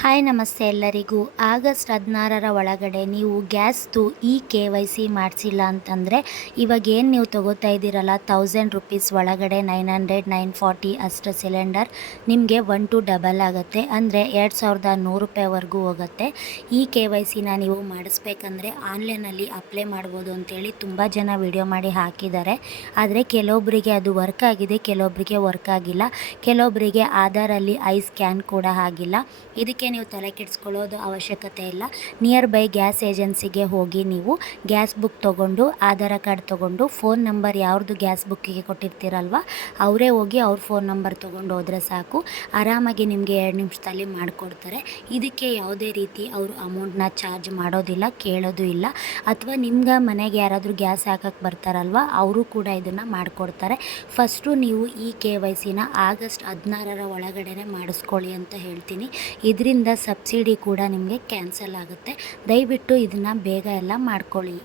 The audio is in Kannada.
ಹಾಯ್ ನಮಸ್ತೆ ಎಲ್ಲರಿಗೂ. ಆಗಸ್ಟ್ 16ರ ಒಳಗಡೆ ನೀವು ಗ್ಯಾಸ್ದು KYC ಮಾಡಿಸಿಲ್ಲ ಅಂತಂದರೆ ಇವಾಗೇನು ನೀವು ತೊಗೋತಾ ಇದ್ದೀರಲ್ಲ 1000 ರೂಪೀಸ್ ಒಳಗಡೆ 900 940 ಅಷ್ಟು ಸಿಲಿಂಡರ್ ನಿಮಗೆ 1 to ಡಬಲ್ ಆಗುತ್ತೆ, ಅಂದರೆ 2100 ರೂಪಾಯಿವರೆಗೂ ಹೋಗುತ್ತೆ. KYCನ ನೀವು ಮಾಡಿಸ್ಬೇಕಂದ್ರೆ ಆನ್ಲೈನಲ್ಲಿ ಅಪ್ಲೈ ಮಾಡ್ಬೋದು ಅಂತೇಳಿ ತುಂಬ ಜನ ವಿಡಿಯೋ ಮಾಡಿ ಹಾಕಿದ್ದಾರೆ. ಆದರೆ ಕೆಲವೊಬ್ಬರಿಗೆ ಅದು ವರ್ಕ್ ಆಗಿದೆ, ಕೆಲವೊಬ್ಬರಿಗೆ ವರ್ಕ್ ಆಗಿಲ್ಲ, ಕೆಲವೊಬ್ಬರಿಗೆ ಆಧಾರಲ್ಲಿ ಐ ಸ್ಕ್ಯಾನ್ ಕೂಡ ಆಗಿಲ್ಲ. ಇದಕ್ಕೆ ನೀವು ತಲೆ ಕೆಡಿಸ್ಕೊಳ್ಳೋದು ಅವಶ್ಯಕತೆ ಇಲ್ಲ. ನಿಯರ್ ಬೈ ಗ್ಯಾಸ್ ಏಜೆನ್ಸಿಗೆ ಹೋಗಿ ನೀವು ಗ್ಯಾಸ್ ಬುಕ್ ತೊಗೊಂಡು ಆಧಾರ್ ಕಾರ್ಡ್ ತೊಗೊಂಡು ಫೋನ್ ನಂಬರ್ ಯಾವ್ದು ಗ್ಯಾಸ್ ಬುಕ್ಕಿಗೆ ಕೊಟ್ಟಿರ್ತೀರಲ್ವ ಅವರೇ ಹೋಗಿ ಅವ್ರ ಫೋನ್ ನಂಬರ್ ತೊಗೊಂಡು ಹೋದರೆ ಸಾಕು, ಆರಾಮಾಗಿ ನಿಮಗೆ 2 ನಿಮಿಷದಲ್ಲಿ ಮಾಡಿಕೊಡ್ತಾರೆ. ಇದಕ್ಕೆ ಯಾವುದೇ ರೀತಿ ಅವರು ಅಮೌಂಟ್ನ ಚಾರ್ಜ್ ಮಾಡೋದಿಲ್ಲ, ಕೇಳೋದು ಇಲ್ಲ. ಅಥವಾ ನಿಮ್ಗೆ ಮನೆಗೆ ಯಾರಾದರೂ ಗ್ಯಾಸ್ ಹಾಕಕ್ಕೆ ಬರ್ತಾರಲ್ವ ಅವರು ಕೂಡ ಇದನ್ನು ಮಾಡಿಕೊಡ್ತಾರೆ. ಫಸ್ಟು ನೀವು KYCನ ಆಗಸ್ಟ್ 16ರ ಒಳಗಡೆ ಮಾಡಿಸ್ಕೊಳ್ಳಿ ಅಂತ ಹೇಳ್ತೀನಿ. ಇದರಿಂದ ಸಬ್ಸಿಡಿ ಕೂಡ ನಿಮಗೆ ಕ್ಯಾನ್ಸಲ್ ಆಗುತ್ತೆ. ದಯವಿಟ್ಟು ಇದನ್ನು ಬೇಗ ಎಲ್ಲ ಮಾಡ್ಕೊಳ್ಳಿ.